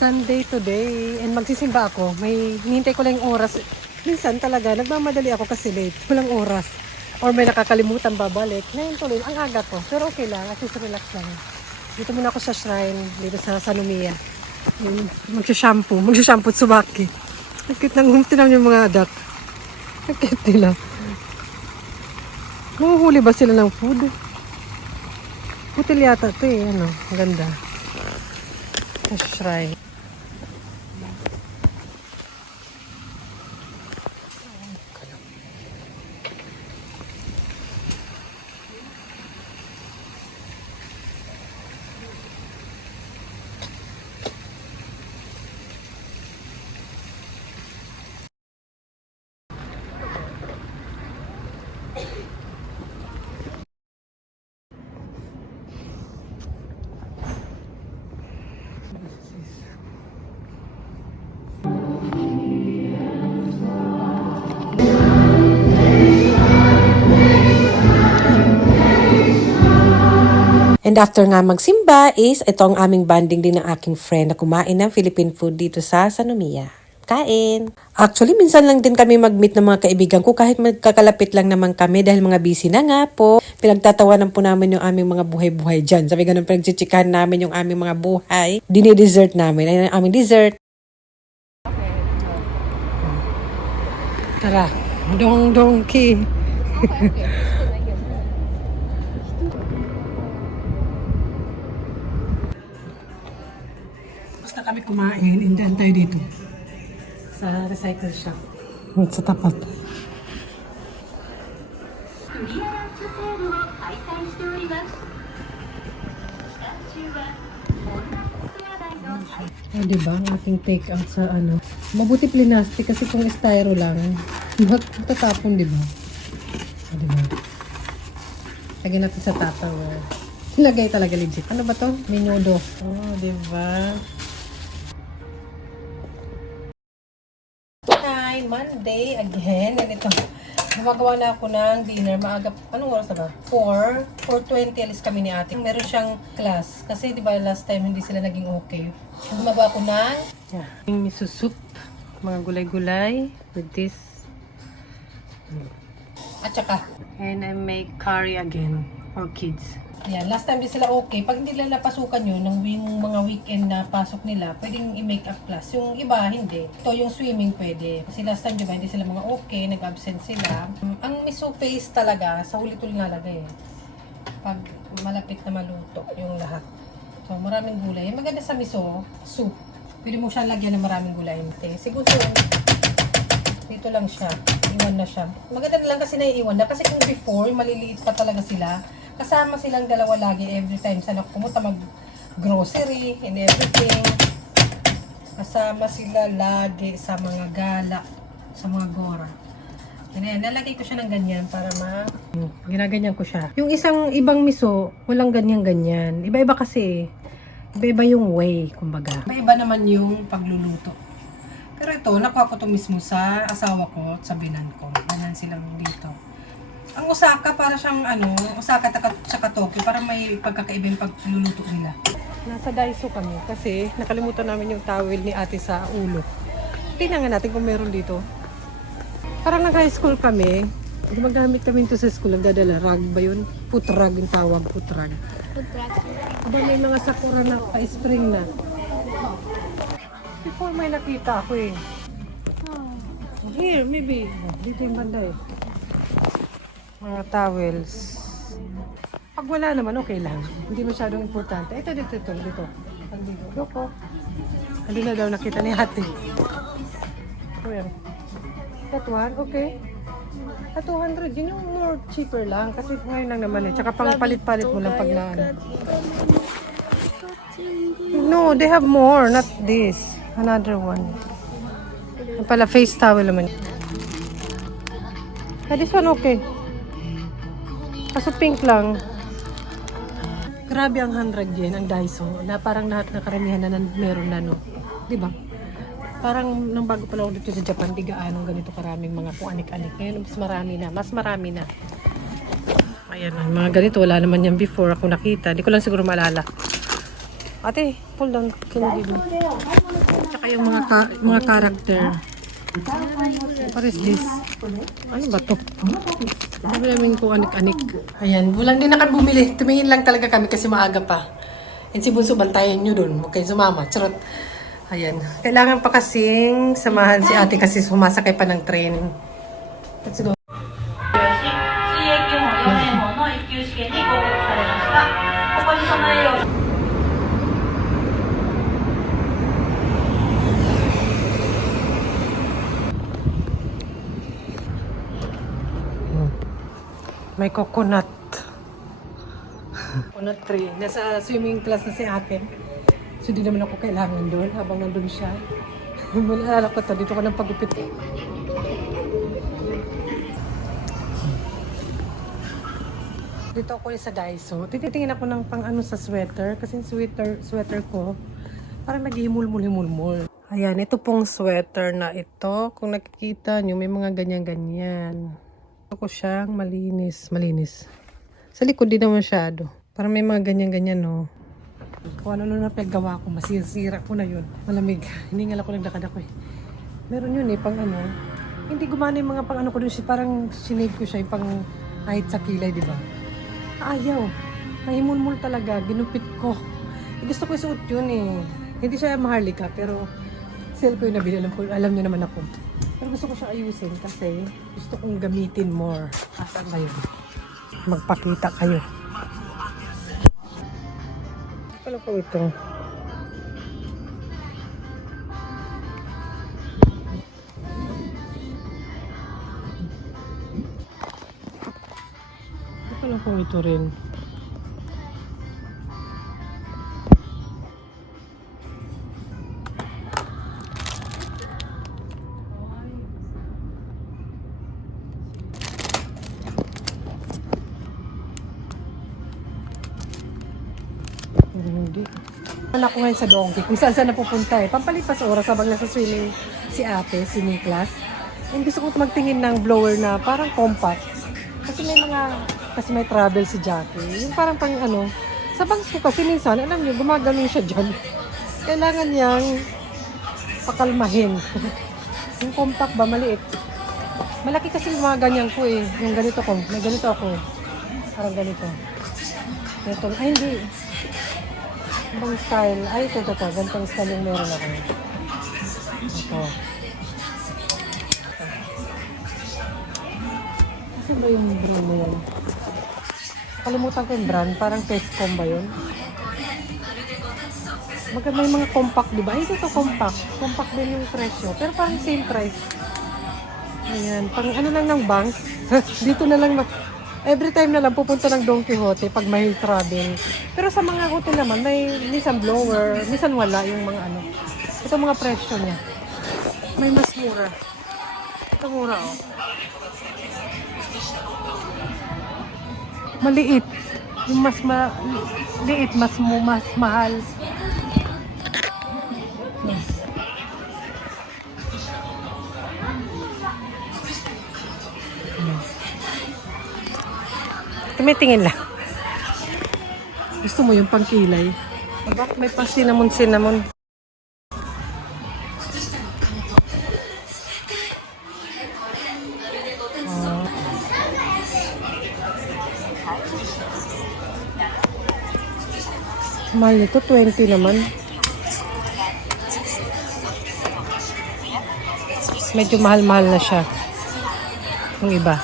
Sunday today and magsisimba ako. May hinihintay ko lang yung oras. Minsan talaga, nagmamadali ako kasi late. Walang oras. Or may nakakalimutan babalik. Ngayon tuloy, ang aga ko. Pero okay lang, at least relax lang. Dito muna ako sa shrine, dito sa Sanomia. Magsha-shampoo at subaki. Ang cute ng tinan yung mga duck. Ang cute nila. Mahuhuli ba sila ng food? Putil yata ito eh. Ano, ang ganda. Sa shrine. And after nga magsimba is ito ang aming banding din ng aking friend na kumain ng Philippine food dito sa Sanomia. Kain! Actually, minsan lang din kami mag-meet ng mga kaibigan ko kahit magkakalapit lang naman kami dahil mga busy na nga po. Pinagtatawanan po namin yung aming mga buhay-buhay dyan. Sabi ganun, pinagchichikahan namin yung aming mga buhay. Dini-dessert namin. Ayun ang aming dessert. Tara, dong-dongki. Basta kami kumain, indahan tayo dito. Sa recycle shop. Sa tapat. Ah, diba? Ang ating take out sa ano. Mabuti plastic kasi kung styro lang, magtatapon, diba? Ah, diba? Lagyan natin sa Tupperware. Lagay talaga legit. Ano ba to? Menudo. Oh, diba? Hi, Monday again. And ito, gumagawa na ako ng dinner. Maaga, anong oras na ba? 4:20 alis kami ni ate. Meron siyang class. Kasi di ba last time hindi sila naging okay. Gumagawa ko ng miso soup. Mga gulay-gulay with this. At saka, and I make curry again for kids. Ayan, last time di sila okay. Pag hindi nila napasukan yun, ng mga weekend na pasok nila, pwedeng i-make up class. Yung iba, hindi. Ito, yung swimming pwede. Kasi last time, diba, hindi sila mga okay, nag-absent sila. Ang miso paste talaga, sa huli-tuloy nalagay. Pag malapit na maluto yung lahat. So, maraming gulay. Maganda sa miso, soup. Pwede mo siya lagyan ng maraming gulay. Siguro, dito lang siya. Iwan na siya. Maganda na lang kasi naiiwan na. Kasi kung before, maliliit pa talaga sila. Kasama silang dalawa lagi every time sa pumunta mag-grocery and everything. Kasama sila lagi sa mga gala, sa mga gora. Ganyan, nalagay ko siya ng ganyan para ginaganyan ko siya. Yung isang ibang miso, walang ganyan-ganyan. Iba-iba kasi. Iba-iba yung way, kumbaga. Iba-iba naman yung pagluluto. Pero ito, nakuha ko ito mismo sa asawa ko at sa binan ko. Ganyan silang dito. Ang Osaka, para siyang Osaka at Tokyo, para may pagkakaiba yung pagluluto nila. Nasa Daiso kami kasi nakalimutan namin yung towel ni ate sa ulo. Tingnan nga natin kung meron dito. Parang nag-high school kami, gumagamit kami ito sa school, nagdadala, rag ba yun? Foot rag yung tawag, foot rag. Aba, may mga sakura na, pa-spring na. Before may nakita ako eh. Here, maybe. Dito yung banda eh. Mga towels. Pag wala naman, okay lang. Hindi masyadong importante. Ito, dito. Pag dito. Loko. Hindi na daw nakita ni ate. Where? That one? Okay. At 200, yun yung more cheaper lang. Kasi ngayon lang naman eh. Tsaka pang palit-palit mo lang pag na No, they have more. Not this. Another one. Yung pala, face towel naman. This one okay. Kaso pink lang. Grabe ang 100 yen, ang Daiso. Na parang lahat na karamihan na meron na, no? Diba? Parang nang bago pa lang dito sa Japan, di gaanong ganito karaming mga kung anik-anik. Ngayon, mas marami na. Ayan, mga ganito, wala naman yan before ako nakita. Di ko lang siguro maalala. Ate, pull down. Can you give me? Tsaka yung mga character. What is this? Ano ba to? Sabi namin ko anik-anik. Ayan, walang din nakabumili. Tumingin lang talaga kami kasi maaga pa. And si Bunso, bantayan nyo dun. Huwag kayong sumama. Charot. Ayan. Kailangan pa kasing samahan si ate kasi sumasakay pa ng train. Let's go. 水泳基本4年法の1級試験に合格されました。ここに備えよう。 May coconut. Coconut tree. Nasa swimming class na si ate. So, di naman ako kailangan doon habang nandun siya. Malala ko to. Dito ko ng pagupit. Dito ako sa Daiso. Tititingin ako ng pang ano sa sweater. Kasi sweater ko parang naghihimul-mul-himul-mul. Ayan, ito pong sweater na ito. Kung nakikita nyo, may mga ganyan-ganyan. Ako siyang malinis. Sa likod di naman masyado. Parang may mga ganyan-ganyan, no. Kung ano na pinagawa ko, masisira ko na yun. Malamig. Hiningal ako nagdakad ako eh. Meron yun eh, pang ano. Hindi gumana yung mga pang ano ko dun. Parang sinave ko siya yung pang kahit sa kilay, di ba? Ayaw. Mahimulmul talaga. Ginupit ko. Gusto ko isuot yun eh. Hindi siya maharlika, pero sale ko yung nabili. Alam niyo naman ako. Pero gusto ko siya ayusin kasi gusto kong gamitin more. Asan ba yun? Magpakita kayo. Ano po ito? Ano po ito rin? Hindi. Anak ko ngayon sa donkey. Kung saan napupunta eh. Pampalipas oras habang nasa swimming si ate, si Niklas. And gusto ko magtingin ng blower na parang compact. Kasi may travel si Jackie. Yung parang pang ano. Sa bangs ko kasi minsan, alam niyo, gumaganon siya dyan. Kailangan niyang pakalmahin. Yung compact ba, maliit. Malaki kasi yung mga ganyan ko eh. Yung ganito ko. May ganito ako. Parang ganito. Ito. Ay, hindi. Ibang style. Ay, ito. Ganitong style yung meron ako. Ito. Kasi ba yung brand mo yan? Kalimutan ko yung brand. Parang Tescom ba yun? Maganda yung mga compact, di ba? Ay, ito compact. Compact din yung presyo. Pero parang same price. Ayan. Pang ano lang ng banks. Dito na lang every time na lang pupunta ng Don Quixote pag may travel. Pero sa mga hotel naman, may minsan blower, minsan wala yung mga ano. Ito mga presyo niya. May mas mura. Ito mura, oh. Maliit. Yung mas maliit, mas mahal. Tumitingin lang. Gusto mo yung pangkilay? Bakit may pa cinnamon? Mahal nito, 20 naman. Medyo mahal-mahal na siya. Yung iba.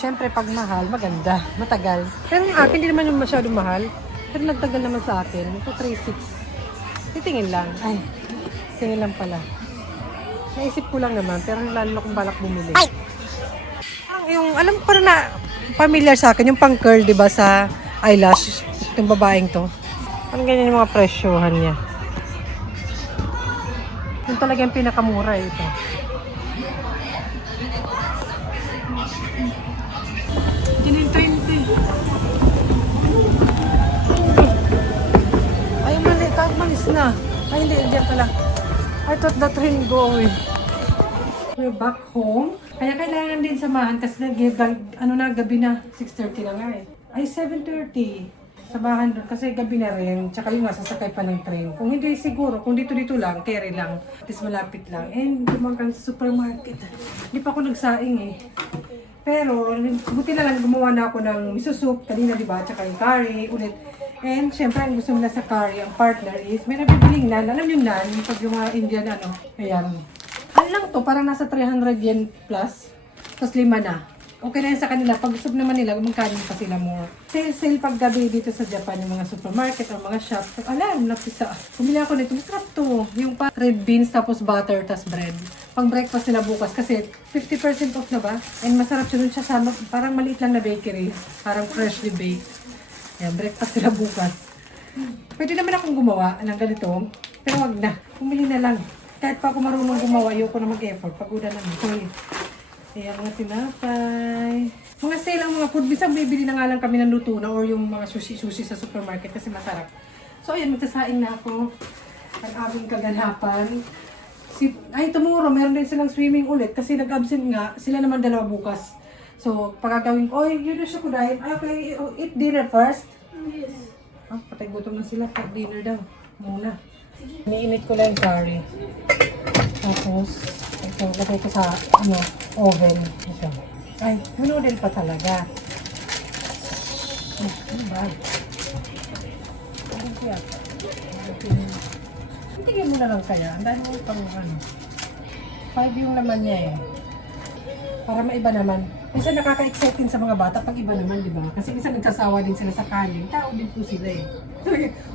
Siyempre, pag mahal, maganda. Matagal. Pero yung akin, hindi naman yung masyadong mahal. Pero nagtagal naman sa akin. Ito, 3.6. Titingin lang. Ay, tingin lang pala. Naisip ko lang naman, pero lalo akong balak bumili. Ay! Yung, alam ko na familiar sa akin, yung pang curl, di ba, sa eyelash. Yung babaeng to. Parang ganyan yung mga presyohan niya. Yung talaga yung pinakamura, ito. Ay, mali. Malis na. Ay, hindi. Diyan pala. I thought the train go away. We're back home. Kaya kailangan din samahan kasi gabi na. 6:30 na nga eh. Ay, 7:30. Sabahan doon kasi gabi na rin. Tsaka yung nga, sasakay pa ng train. Kung hindi siguro, kung dito lang, carry lang. At least malapit lang. And dumagang sa supermarket. Hindi pa ako nagsaing eh. Pero, buti na lang gumawa na ako ng miso soup. Kanina diba? Tsaka yung curry ulit. And syempre, ang gusto mo na sa curry, ang partner is, may nabibiling nan. Alam yung nan, pag yung mga Indian ano. Ayan. Ano lang to, parang nasa 300 yen plus. Tapos 5 na. Okay na yun sa kanila. Pag gusto naman nila, magkano pa sila more. Sale pag gabi dito sa Japan, yung mga supermarket o mga shop. Alam, napisa. Pumili ako nito. Masarap to. Yung pa red beans, tapos butter, tapos bread. Pang breakfast nila bukas kasi 50% off na ba? And masarap siya dun siya sa parang maliit lang na bakery. Parang freshly baked. Yan, breakfast nila bukas. Pwede naman akong gumawa ng ganito. Pero wag na. Pumili na lang. Kahit pa ako marunong gumawa, ayoko na mag-effort. Pag-uda naman. Sorry. Ayan, mga tinapay. Mga sale ang mga food. Bisang bibili na nga lang kami ng luto na or yung mga sushi sa supermarket kasi masarap. So, ayan, magsasaing na ako. Ang aming kaganapan. Tomorrow, meron din silang swimming ulit kasi nag-absent nga. Sila naman dalawa bukas. So, pagkagawin ko, oy, yun na siya ko dahil. Okay, eat dinner first. Yes. Patay gutom na sila. Pag dinner daw. Muna. Iniinit ko lang yung curry. Tapos, ito, lagay ko sa, oven. Ito. Ay, noodle pa talaga. Ano ba? Ano kaya? Tingin mo na lang kaya. Ang dahil mo pang, 5 yung laman niya eh. Para maiba naman. Minsan nakaka-excite din sa mga bata pag iba naman, di ba? Kasi minsan nagsasawa din sila sa kanin. Tao din po sila eh.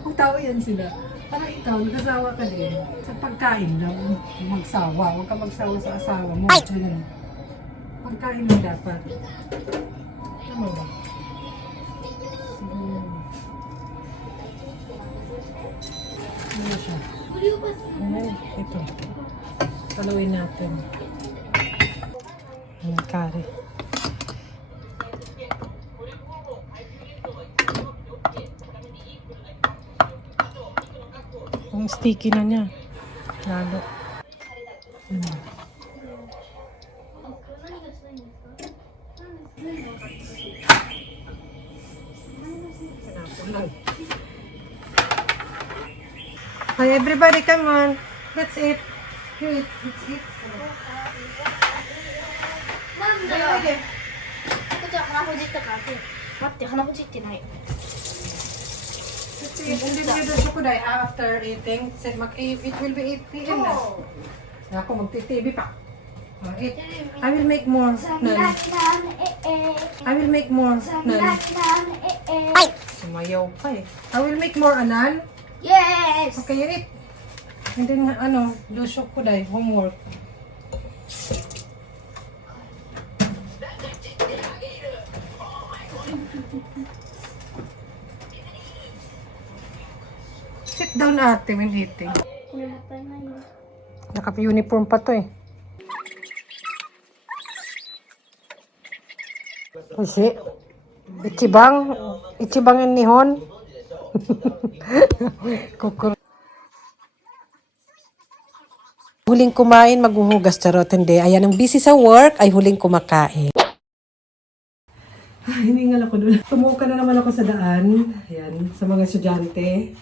Kung tao yan sila. Parang ikaw, nagsasawa ka din. Sa pagkain lang, magsawa. Huwag ka magsawa sa asawa mo. Ganun. Pagkain mo dapat. Tama ba? Ano siya? Ayan, ito. Kalawin natin. Ayan, curry. Ang sticky na niya. Lalo. Hi everybody, come on. Let's eat. You eat. Let's eat. なんだろう。こっちは鼻ほじったから手。待って、鼻ほじってない。 Let's eat. And then you do chocolate after eating. It will be 8 p.m. na. Ako, magti-TV pa. Eat. I will make more. Nan. I will make more. Nan. Sumayaw pa eh. I will make more, Anan. Yes! Okay, you eat. And then, do chocolate. Homework. Sit down ate when eating. Naka-uniform pa to eh. Kasi, ichibang yung nihon. Huling kumain, maghuhugas charot. Hindi, ayan, ang busy sa work ay huling kumakain. Hiningal ako doon. Tumuka na naman ako sa daan. Ayan, sa mga estudyante.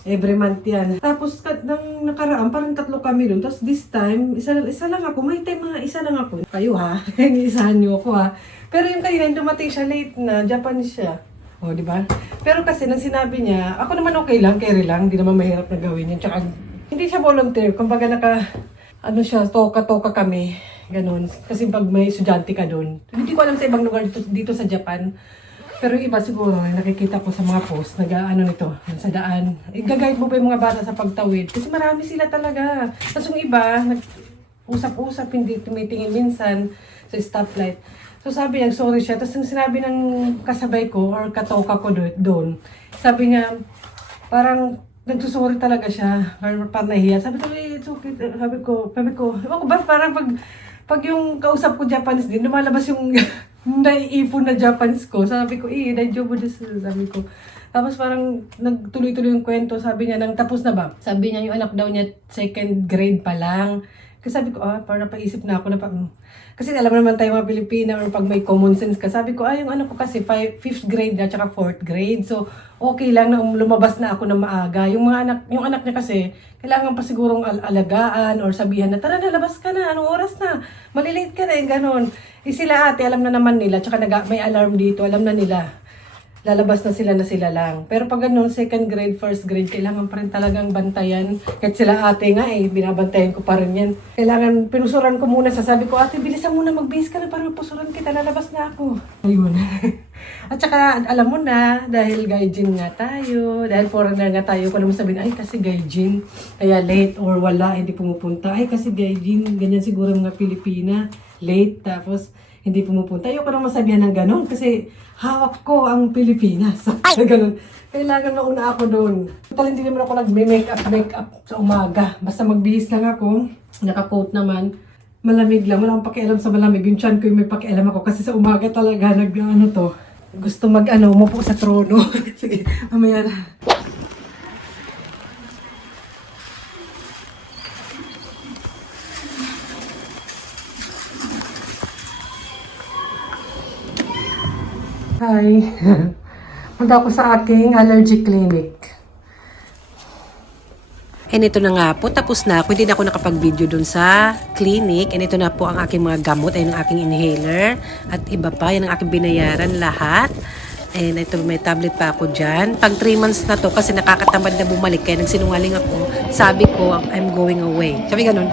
Every month yan. Tapos nang nakaraan, parang 3 kami doon. Tapos this time, isa lang ako. May time mga isa lang ako. Kayo ha, iniisahan niyo ako ha. Pero yung kanina, dumating siya late na, Japanese siya. O, di ba? Pero kasi nang sinabi niya, ako naman okay lang, carry lang. Hindi naman mahirap na gawin yun. Tsaka, hindi siya volunteer. Kumbaga siya, toka-toka kami. Ganon. Kasi pag may estudyante ka doon. Hindi ko alam sa ibang lugar dito sa Japan. Pero yung iba siguro, nakikita ko sa mga post, nito, sa daan. Gagayad mo ba yung mga bata sa pagtawid? Kasi marami sila talaga. Tapos yung iba, nag-usap-usap, hindi tumitingin minsan sa stoplight. So sabi niya, sorry siya. Tapos sinabi ng kasabay ko, or katoka ko doon, sabi niya, parang nagsusorry talaga siya, or parang nahiya. Sabi ko, it's okay. Sabi ko, ako ba, parang pag yung kausap ko Japanese din, lumalabas yung naiipon na Japanese ko. Sabi ko, daijoubu desu. Sabi ko. Tapos parang nagtuloy-tuloy yung kwento. Sabi niya, nang tapos na ba? Sabi niya, yung anak daw niya, 2nd grade pa lang. Kasi sabi ko, parang napaisip na ako. Kasi alam naman tayo mga Pilipina or pag may common sense ka, sabi ko, yung ano ko kasi 5th grade na tsaka 4th grade. So, okay lang na lumabas na ako na maaga. Yung anak niya kasi, kailangan pa sigurong alagaan or sabihan na, tara na, labas ka na, anong oras na? Malilate ka na, yung ganon. Sila ate, alam na naman nila, tsaka may alarm dito, alam na nila. Lalabas na sila lang. Pero pag ganun, 2nd grade, 1st grade, kailangan pa rin talagang bantayan. Kahit sila ate nga binabantayan ko pa rin yan. Kailangan, pinusuran ko muna, sasabi ko, ate, bilisan muna, magbihis ka na para mapusuran kita, lalabas na ako. Ayun. At saka, alam mo na, dahil gaijin nga tayo, dahil foreigner nga tayo, kung naman sabihin, ay kasi gaijin, kaya late or wala, hindi pumupunta. Ay kasi gaijin, ganyan siguro mga Pilipina, late, tapos hindi pumupunta. Ayoko naman sabihan ng ganon kasi hawak ko ang Pilipinas. Ganun. Kailangan mauna ako doon. Total, hindi naman ako nag-make-up sa umaga. Basta magbihis lang ako. Naka-coat naman. Malamig lang. Wala akong pakialam sa malamig. Yung chan ko yung may pakialam ako. Kasi sa umaga talaga gusto umupo sa trono. Sige, mamaya na. Hi. Punta ako sa aking allergy clinic. And ito na nga po, tapos na ako. Hindi na ako nakapag-video dun sa clinic. And ito na po ang aking mga gamot. Ayun ang aking inhaler. At iba pa, yan ang aking binayaran lahat. And ito, may tablet pa ako dyan. Pag 3 months na to, kasi nakakatamad na bumalik. Kaya nagsinungaling ako. Sabi ko, I'm going away. Sabi ganun.